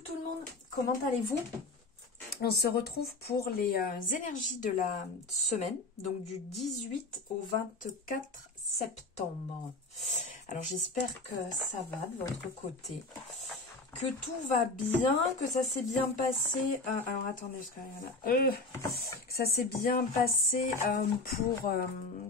Coucou tout le monde, comment allez-vous? On se retrouve pour les énergies de la semaine, donc du 18 au 24 septembre. Alors j'espère que ça va de votre côté, que tout va bien, que ça s'est bien passé. Alors attendez, que ça s'est bien passé pour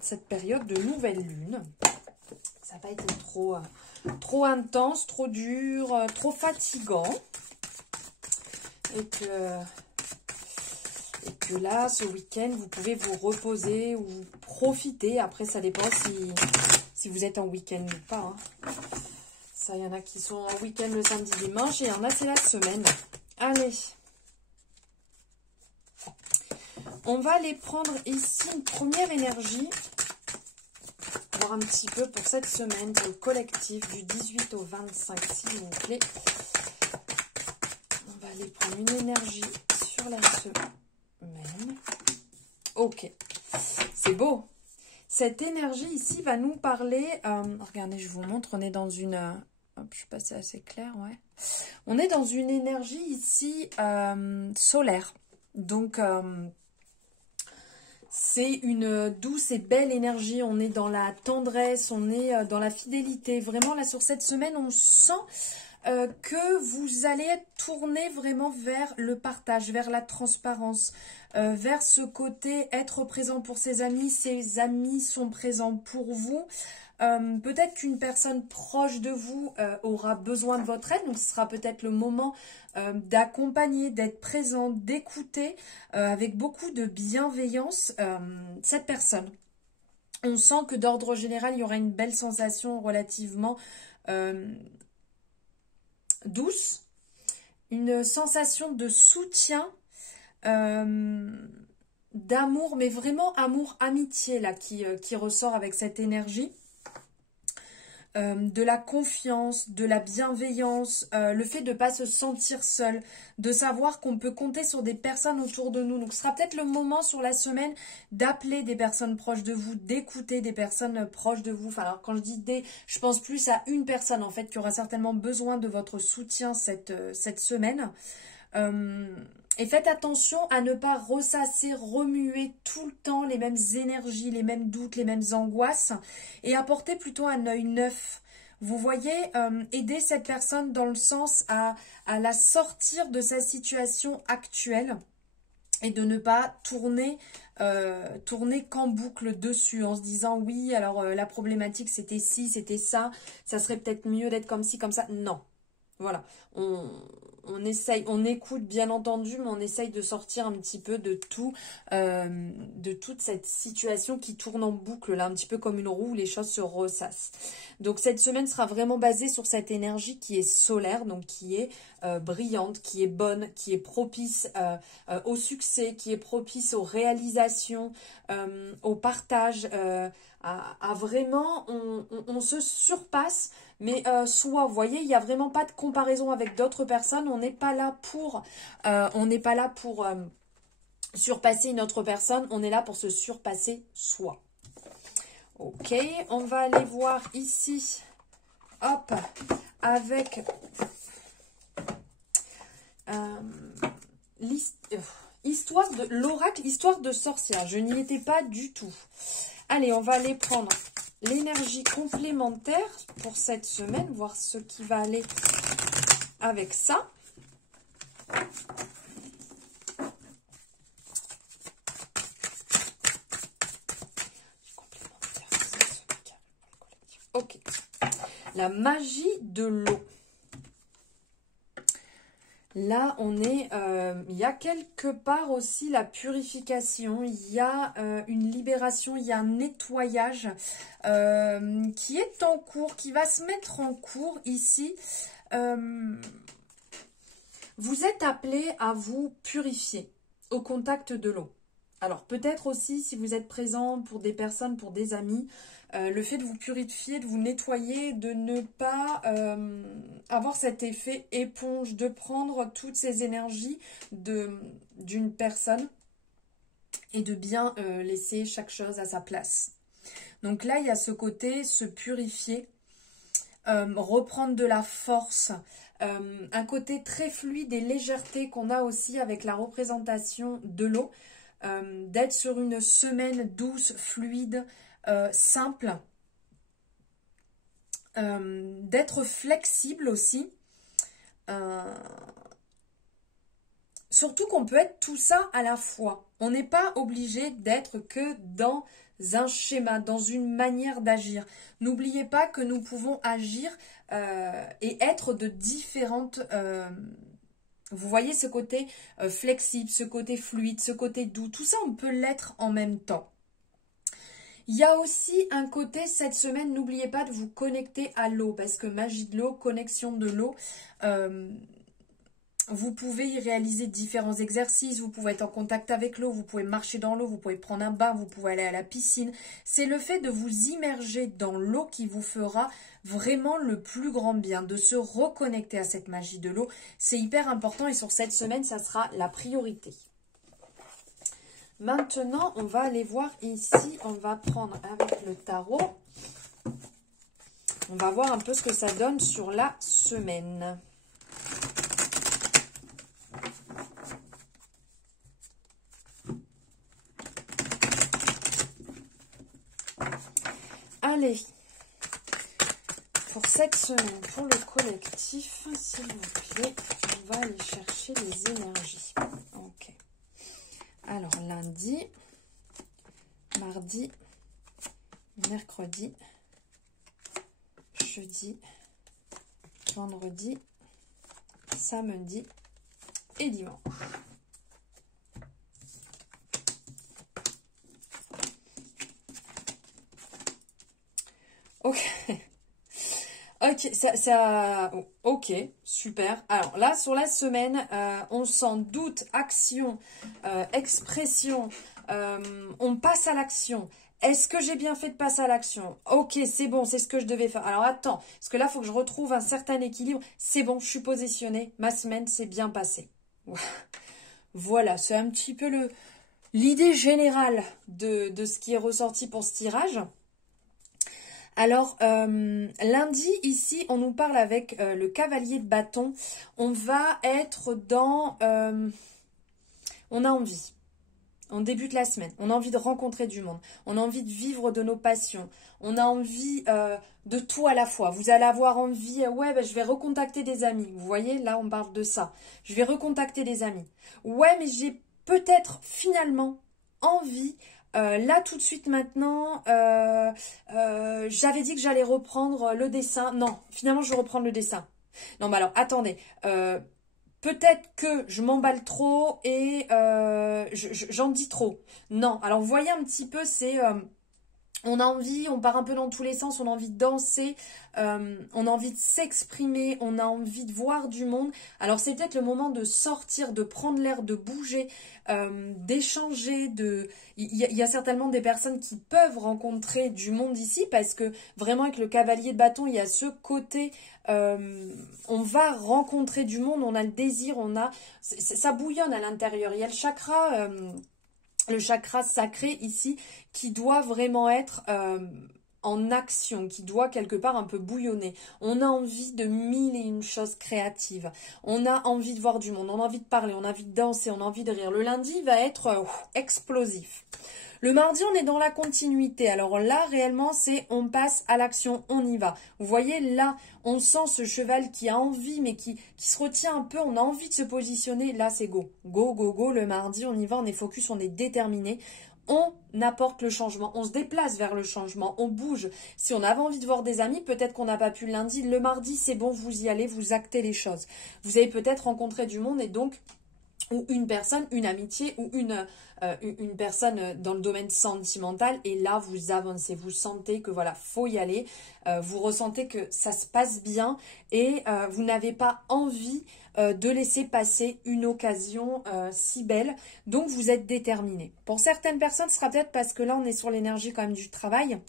cette période de nouvelle lune. Ça n'a pas été trop intense, trop dur, trop fatigant. Et que là, ce week-end, vous pouvez vous reposer ou profiter. Après, ça dépend si vous êtes en week-end ou pas. Hein. Ça, il y en a qui sont en week-end le samedi, dimanche. Et il y en a, c'est la semaine. Allez. On va aller prendre ici une première énergie. Voir un petit peu pour cette semaine, pour le collectif du 18 au 25, s'il vous plaît. On va aller prendre une énergie sur la semaine. Ok, c'est beau. Cette énergie ici va nous parler... regardez, je vous montre, on est dans une... hop, je suis passée assez clair, ouais. On est dans une énergie ici solaire. Donc... c'est une douce et belle énergie, on est dans la tendresse, on est dans la fidélité. Vraiment, là, sur cette semaine, on sent que vous allez être tourné vraiment vers le partage, vers la transparence, vers ce côté être présent pour ses amis sont présents pour vous. Peut-être qu'une personne proche de vous aura besoin de votre aide, donc ce sera peut-être le moment d'accompagner, d'être présent, d'écouter avec beaucoup de bienveillance cette personne. On sent que d'ordre général, il y aura une belle sensation relativement douce, une sensation de soutien, d'amour, mais vraiment amour-amitié là qui ressort avec cette énergie. De la confiance, de la bienveillance, le fait de ne pas se sentir seul, de savoir qu'on peut compter sur des personnes autour de nous. Donc ce sera peut-être le moment sur la semaine d'appeler des personnes proches de vous, d'écouter des personnes proches de vous. Enfin, alors quand je dis je pense plus à une personne en fait qui aura certainement besoin de votre soutien cette semaine. Et faites attention à ne pas ressasser, remuer tout le temps les mêmes énergies, les mêmes doutes, les mêmes angoisses et apporter plutôt un œil neuf. Vous voyez, aider cette personne dans le sens à la sortir de sa situation actuelle et de ne pas tourner qu'en boucle dessus en se disant oui, alors la problématique c'était ci, c'était ça serait peut-être mieux d'être comme ci, comme ça. Non, voilà, on essaye, on écoute bien entendu, mais on essaye de sortir un petit peu de tout, de toute cette situation qui tourne en boucle, là, un petit peu comme une roue où les choses se ressassent. Donc cette semaine sera vraiment basée sur cette énergie qui est solaire, donc qui est brillante, qui est bonne, qui est propice au succès, qui est propice aux réalisations, au partage, à vraiment, on se surpasse. Mais soit, vous voyez, il n'y a vraiment pas de comparaison avec d'autres personnes. On n'est pas là pour, surpasser une autre personne. On est là pour se surpasser soi. Ok, on va aller voir ici, hop, avec l'histoire de l'oracle, histoire de sorcière. Je n'y étais pas du tout. Allez, on va aller prendre l'énergie complémentaire pour cette semaine, voir ce qui va aller avec ça. Ok. La magie de l'eau. Là, on est, il y a quelque part aussi la purification, il y a une libération, il y a un nettoyage qui est en cours, qui va se mettre en cours ici. Vous êtes appelé à vous purifier au contact de l'eau. Alors peut-être aussi si vous êtes présent pour des personnes, pour des amis, le fait de vous purifier, de vous nettoyer, de ne pas avoir cet effet éponge, de prendre toutes ces énergies d'une personne et de bien laisser chaque chose à sa place. Donc là, il y a ce côté se purifier, reprendre de la force, un côté très fluide et légèreté qu'on a aussi avec la représentation de l'eau, d'être sur une semaine douce, fluide, simple, d'être flexible aussi. Surtout qu'on peut être tout ça à la fois. On n'est pas obligé d'être que dans un schéma, dans une manière d'agir. N'oubliez pas que nous pouvons agir et être de différentes... vous voyez ce côté flexible, ce côté fluide, ce côté doux. Tout ça, on peut l'être en même temps. Il y a aussi un côté, cette semaine, n'oubliez pas de vous connecter à l'eau. Parce que magie de l'eau, connexion de l'eau... vous pouvez y réaliser différents exercices, vous pouvez être en contact avec l'eau, vous pouvez marcher dans l'eau, vous pouvez prendre un bain, vous pouvez aller à la piscine. C'est le fait de vous immerger dans l'eau qui vous fera vraiment le plus grand bien, de se reconnecter à cette magie de l'eau. C'est hyper important et sur cette semaine, ça sera la priorité. Maintenant, on va aller voir ici, on va prendre avec le tarot. On va voir un peu ce que ça donne sur la semaine. Allez, pour cette semaine, pour le collectif, s'il vous plaît, on va aller chercher les énergies. Ok. Alors, lundi, mardi, mercredi, jeudi, vendredi, samedi et dimanche. Ok, ok, ok, super. Alors là, sur la semaine, on sent doute, action, expression, on passe à l'action. Est-ce que j'ai bien fait de passer à l'action? Ok, c'est bon, c'est ce que je devais faire. Alors attends, parce que là, il faut que je retrouve un certain équilibre. C'est bon, je suis positionnée, ma semaine s'est bien passée. Voilà, c'est un petit peu l'idée générale de ce qui est ressorti pour ce tirage. Alors, lundi, ici, on nous parle avec le cavalier de bâton. On va être dans... on a envie. On débute la semaine. On a envie de rencontrer du monde. On a envie de vivre de nos passions. On a envie de tout à la fois. Vous allez avoir envie... ouais, ben, je vais recontacter des amis. Vous voyez, là, on parle de ça. Je vais recontacter des amis. Ouais, mais j'ai peut-être finalement envie... là, tout de suite, maintenant, j'avais dit que j'allais reprendre le dessin. Non, finalement, je vais reprendre le dessin. Non, mais alors, attendez. Peut-être que je m'emballe trop et j'en dis trop. Non, alors, vous voyez un petit peu, c'est... on a envie, on part un peu dans tous les sens, on a envie de danser, on a envie de s'exprimer, on a envie de voir du monde. Alors c'est peut-être le moment de sortir, de prendre l'air, de bouger, d'échanger. Il y a certainement des personnes qui peuvent rencontrer du monde ici parce que vraiment avec le cavalier de bâton, il y a ce côté, on va rencontrer du monde, on a le désir, ça bouillonne à l'intérieur. Il y a le chakra... le chakra sacré ici, qui doit vraiment être en action, qui doit quelque part un peu bouillonner. On a envie de mille et une choses créatives. On a envie de voir du monde, on a envie de parler, on a envie de danser, on a envie de rire. Le lundi va être explosif. Le mardi, on est dans la continuité. Alors là, réellement, c'est on passe à l'action, on y va. Vous voyez, là, on sent ce cheval qui a envie, mais qui se retient un peu. On a envie de se positionner. Là, c'est go. Go, go, go. Le mardi, on y va, on est focus, on est déterminé. On apporte le changement, on se déplace vers le changement, on bouge. Si on avait envie de voir des amis, peut-être qu'on n'a pas pu le lundi. Le mardi, c'est bon, vous y allez, vous actez les choses. Vous avez peut-être rencontré du monde et donc... ou une personne, une amitié, ou une personne dans le domaine sentimental, et là vous avancez, vous sentez que voilà, faut y aller, vous ressentez que ça se passe bien, et vous n'avez pas envie de laisser passer une occasion si belle, donc vous êtes déterminé. Pour certaines personnes, ce sera peut-être parce que là on est sur l'énergie quand même du travail,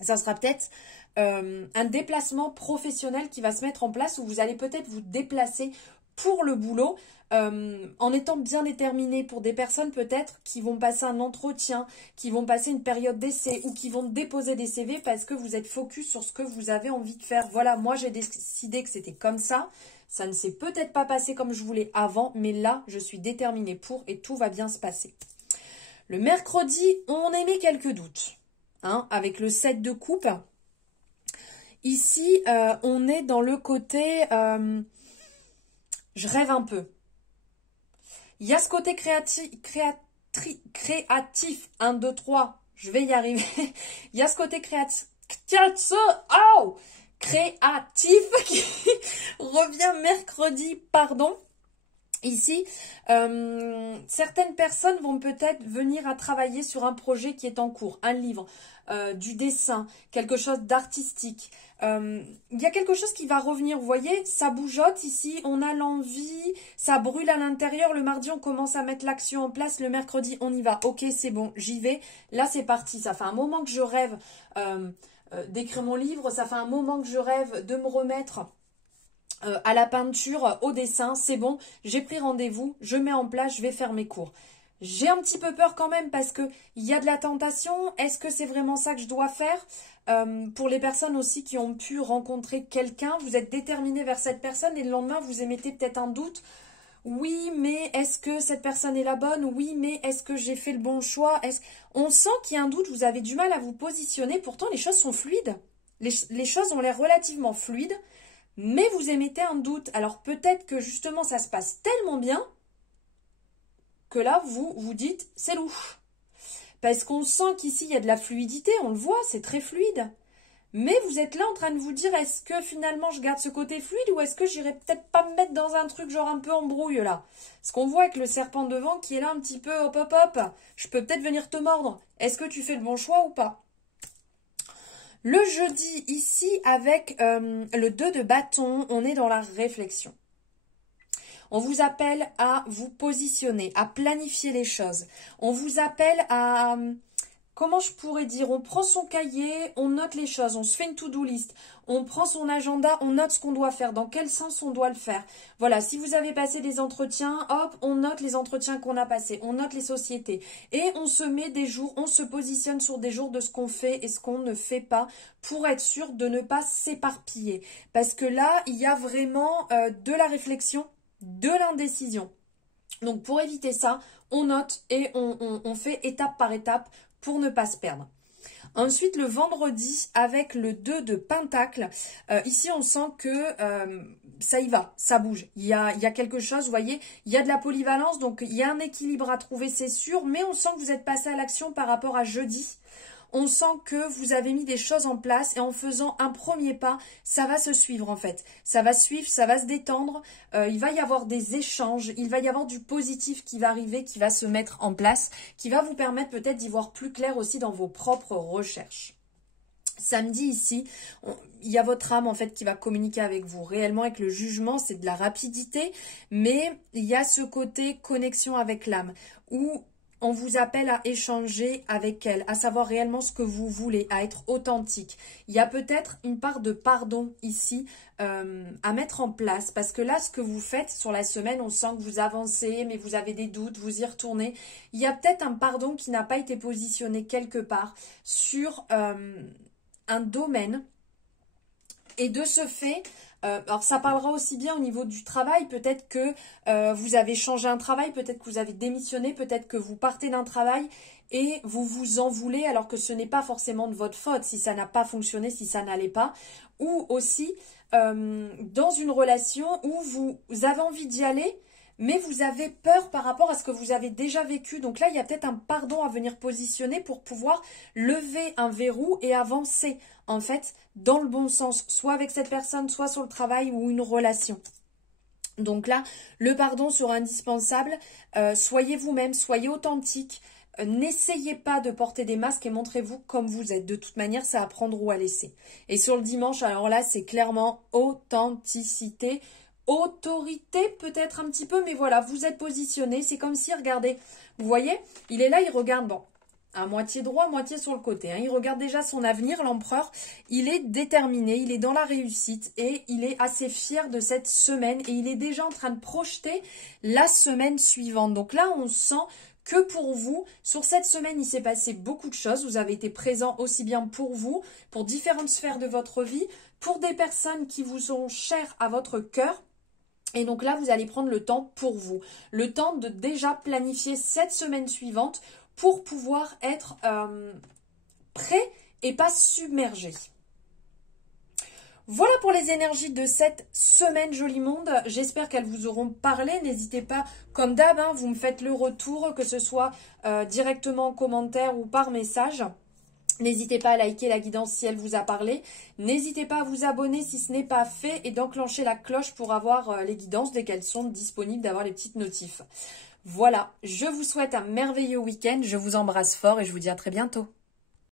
ça sera peut-être un déplacement professionnel qui va se mettre en place, où vous allez peut-être vous déplacer pour le boulot, en étant bien déterminé. Pour des personnes peut-être qui vont passer un entretien, qui vont passer une période d'essai ou qui vont déposer des CV parce que vous êtes focus sur ce que vous avez envie de faire. Voilà, moi j'ai décidé que c'était comme ça, Ça ne s'est peut-être pas passé comme je voulais avant, mais là, je suis déterminée pour et tout va bien se passer. Le mercredi, on émet quelques doutes, hein, avec le 7 de coupe. Ici, on est dans le côté je rêve un peu. Il y a ce côté créatif, 1, 2, 3, je vais y arriver. Il y a ce côté créatif qui revient mercredi, pardon. Ici, certaines personnes vont peut-être venir à travailler sur un projet qui est en cours, un livre, du dessin, quelque chose d'artistique. Il y a quelque chose qui va revenir, vous voyez, ça bougeote ici, on a l'envie, ça brûle à l'intérieur. Le mardi, on commence à mettre l'action en place, le mercredi, on y va. Ok, c'est bon, j'y vais. Là, c'est parti, ça fait un moment que je rêve d'écrire mon livre, ça fait un moment que je rêve de me remettre à la peinture, au dessin, c'est bon, j'ai pris rendez-vous, je mets en place, je vais faire mes cours. J'ai un petit peu peur quand même parce que il y a de la tentation. Est-ce que c'est vraiment ça que je dois faire? Pour les personnes aussi qui ont pu rencontrer quelqu'un, vous êtes déterminé vers cette personne et le lendemain vous émettez peut-être un doute. Oui, mais est-ce que cette personne est la bonne? Oui, mais est-ce que j'ai fait le bon choix? On sent qu'il y a un doute, vous avez du mal à vous positionner, pourtant les choses sont fluides. Les choses ont l'air relativement fluides. Mais vous émettez un doute. Alors peut-être que justement ça se passe tellement bien que là vous vous dites c'est louche. Parce qu'on sent qu'ici il y a de la fluidité, on le voit, c'est très fluide. Mais vous êtes là en train de vous dire est-ce que finalement je garde ce côté fluide ou est-ce que j'irai peut-être pas me mettre dans un truc genre un peu embrouille là. Parce qu'on voit avec le serpent devant qui est là un petit peu hop hop hop. Je peux peut-être venir te mordre. Est-ce que tu fais le bon choix ou pas? Le jeudi, ici, avec le 2 de bâton, on est dans la réflexion. On vous appelle à vous positionner, à planifier les choses. On vous appelle à... Comment je pourrais dire? On prend son cahier, on note les choses, on se fait une to-do list. On prend son agenda, on note ce qu'on doit faire, dans quel sens on doit le faire. Voilà, si vous avez passé des entretiens, hop, on note les entretiens qu'on a passés, on note les sociétés. Et on se met des jours, on se positionne sur des jours de ce qu'on fait et ce qu'on ne fait pas pour être sûr de ne pas s'éparpiller. Parce que là, il y a vraiment de la réflexion, de l'indécision. Donc pour éviter ça, on note et on fait étape par étape pour ne pas se perdre. Ensuite, le vendredi, avec le 2 de Pentacle, ici on sent que ça y va, ça bouge. Il y a quelque chose, vous voyez, il y a de la polyvalence, donc il y a un équilibre à trouver, c'est sûr, mais on sent que vous êtes passé à l'action par rapport à jeudi. On sent que vous avez mis des choses en place et en faisant un premier pas, ça va se suivre en fait. Ça va suivre, ça va se détendre, il va y avoir des échanges, il va y avoir du positif qui va arriver, qui va se mettre en place, qui va vous permettre peut-être d'y voir plus clair aussi dans vos propres recherches. Samedi ici, il y a votre âme en fait qui va communiquer avec vous. Réellement avec le jugement, c'est de la rapidité, mais il y a ce côté connexion avec l'âme où on vous appelle à échanger avec elle, à savoir réellement ce que vous voulez, à être authentique. Il y a peut-être une part de pardon ici à mettre en place parce que là, ce que vous faites sur la semaine, on sent que vous avancez, mais vous avez des doutes, vous y retournez. Il y a peut-être un pardon qui n'a pas été positionné quelque part sur un domaine. Et de ce fait, alors ça parlera aussi bien au niveau du travail, peut-être que vous avez changé un travail, peut-être que vous avez démissionné, peut-être que vous partez d'un travail et vous vous en voulez alors que ce n'est pas forcément de votre faute si ça n'a pas fonctionné, si ça n'allait pas. Ou aussi dans une relation où vous avez envie d'y aller, mais vous avez peur par rapport à ce que vous avez déjà vécu. Donc là, il y a peut-être un pardon à venir positionner pour pouvoir lever un verrou et avancer, en fait, dans le bon sens, soit avec cette personne, soit sur le travail ou une relation. Donc là, le pardon sera indispensable. Soyez vous-même, soyez authentique. N'essayez pas de porter des masques et montrez-vous comme vous êtes. De toute manière, c'est à prendre ou à laisser. Et sur le dimanche, alors là, c'est clairement authenticité. Autorité peut-être un petit peu, mais voilà, vous êtes positionné. C'est comme si, regardez, vous voyez, il est là, il regarde, bon, à moitié droit, moitié sur le côté. Hein. Il regarde déjà son avenir, l'empereur. Il est déterminé, il est dans la réussite et il est assez fier de cette semaine et il est déjà en train de projeter la semaine suivante. Donc là, on sent que pour vous, sur cette semaine, il s'est passé beaucoup de choses. Vous avez été présent aussi bien pour vous, pour différentes sphères de votre vie, pour des personnes qui vous sont chères à votre cœur. Et donc là, vous allez prendre le temps pour vous. Le temps de déjà planifier cette semaine suivante pour pouvoir être prêt et pas submergé. Voilà pour les énergies de cette semaine Joli Monde. J'espère qu'elles vous auront parlé. N'hésitez pas, comme d'hab, hein, vous me faites le retour, que ce soit directement en commentaire ou par message. N'hésitez pas à liker la guidance si elle vous a parlé. N'hésitez pas à vous abonner si ce n'est pas fait et d'enclencher la cloche pour avoir les guidances dès qu'elles sont disponibles, d'avoir les petites notifs. Voilà, je vous souhaite un merveilleux week-end. Je vous embrasse fort et je vous dis à très bientôt.